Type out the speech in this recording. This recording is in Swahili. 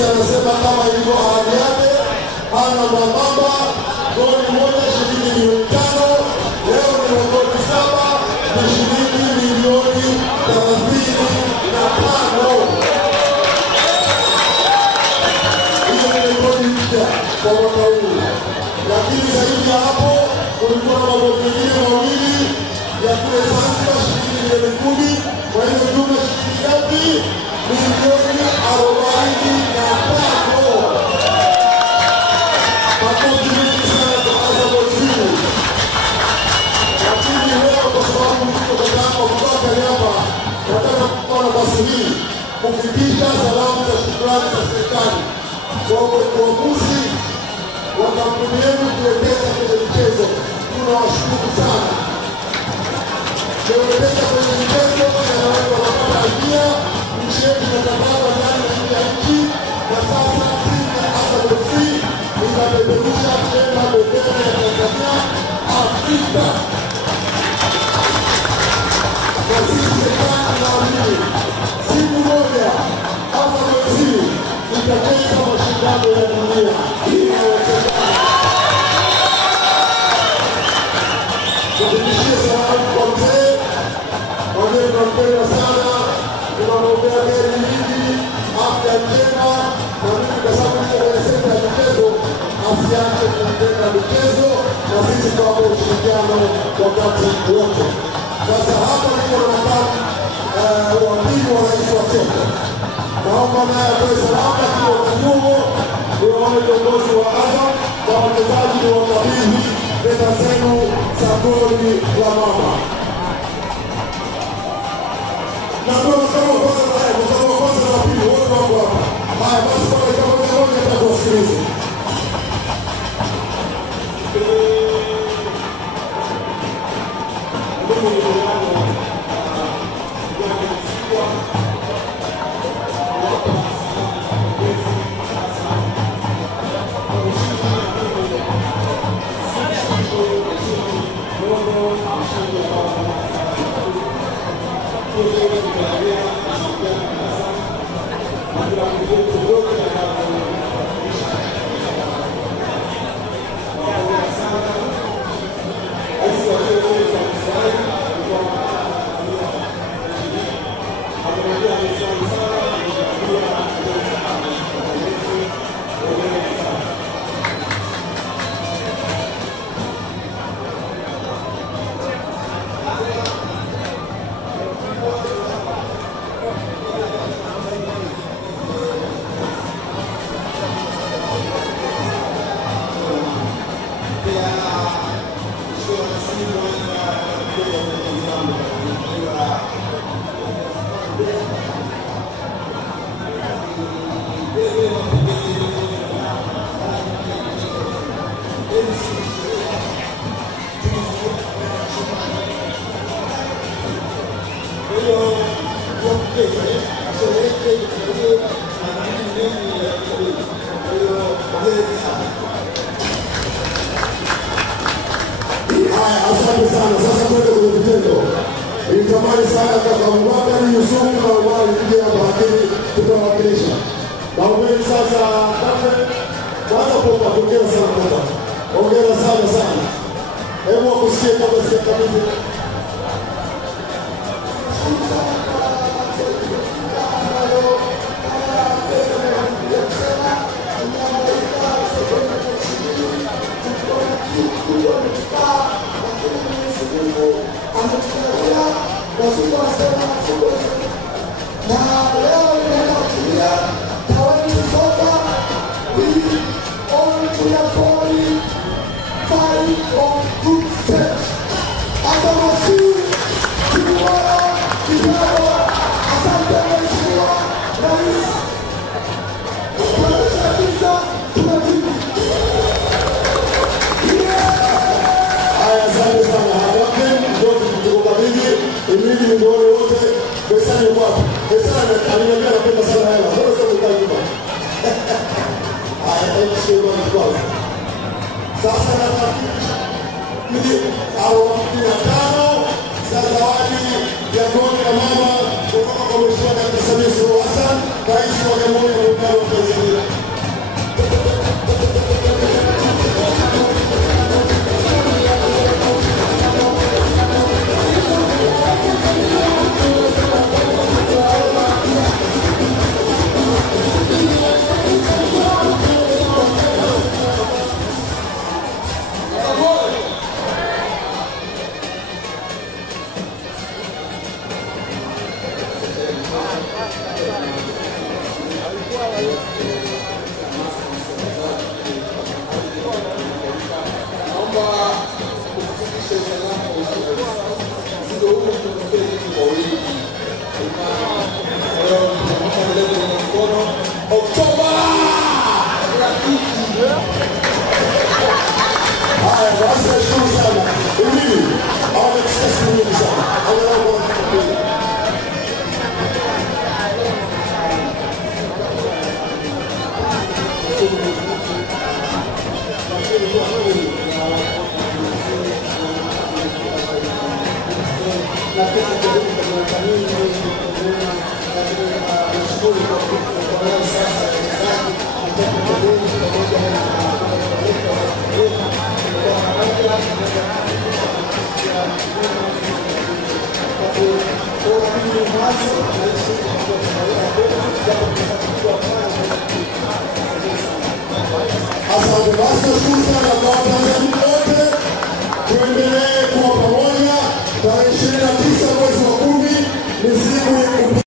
Rais anasema kama ilivyo ahadi yake, hana mambamba, goli moja shilingi milioni 5, leo ni goli 7 ni shilingi milioni 35. Hiyo ni rekodi mpya kwa mwaka huu. Lakini zaidi ya hapo, kulikuwa na mambo mengine mawili ya kule Zanzibar shilingi milioni 10. Kwa hiyo jumla shilingi ngapi? Milioni 45. Makofi mengi sana kwa Azam FC. Lakini leo kwa sababu mtu kutaka Abubakari hapa, nataka kutoa nafasi hii kufikisha salamu za shukrani za serikali kwa uamuzi wa kampuni yenu kuwekeza kwenye michezo. Tunawashukuru sana. Kuwekeza kwenye michezo yanaweza kupata ajira, nchi yetu inatangaza ndani na nje ya nchi, na sasa timu ya Azam FC inapeperusha tena bendera ya Tanzania Afrika. Na sisi serikali tunaamini siku moja Azam FC itacheza mashindano ya dunia. Inawezekana. Tufikishie salamu kwa mzee, wazee tunampenda sana, tunamwombea heri nyingi, afya njema, na mimi kwa sababu niko kwenye sekta ya michezo, asiache kuipenda michezo, na sisi tuwape ushirikiano wakati wote. Sasa hapa niko na makamu wa pili wa rais wa Cheko. Naomba naye atoe salamu akiwa Kanyumo, niwaone viongozi wa Azam na wachezaji ni wakabidhi fedha zenu za goli la mama. Na kama kwanza na pili wote wako hapa. Haya basi kwa kama moja tutawasikiliza. Asante sana. Sasa twende kwenye vitendo. Nitamani sana kaka Abubakari Yusuf na wale ndio hapa lakini tutawakilisha. Naomba sasa kaka kwanza kwa kupokea sana kaka. Hongera sana sana. Hebu akusikie kama sikia kabisa. Sasa nataka awamu 5 za zawadi ya goli la mama kutoka kwa Mheshimiwa Dkt. Samia Suluhu Hassan, Rais wa Jamhuri ya Muungano wa Tanzania. mzigo huu mtokee kwa wingi. Kwa hiyo tunaendelea kuunga mkono Oktoba. Haya, basi nashukuru sana. Ulimi, hawa discuss muhimu sana. Angalau kwa kipindi. Asante, basi nashukuru sana.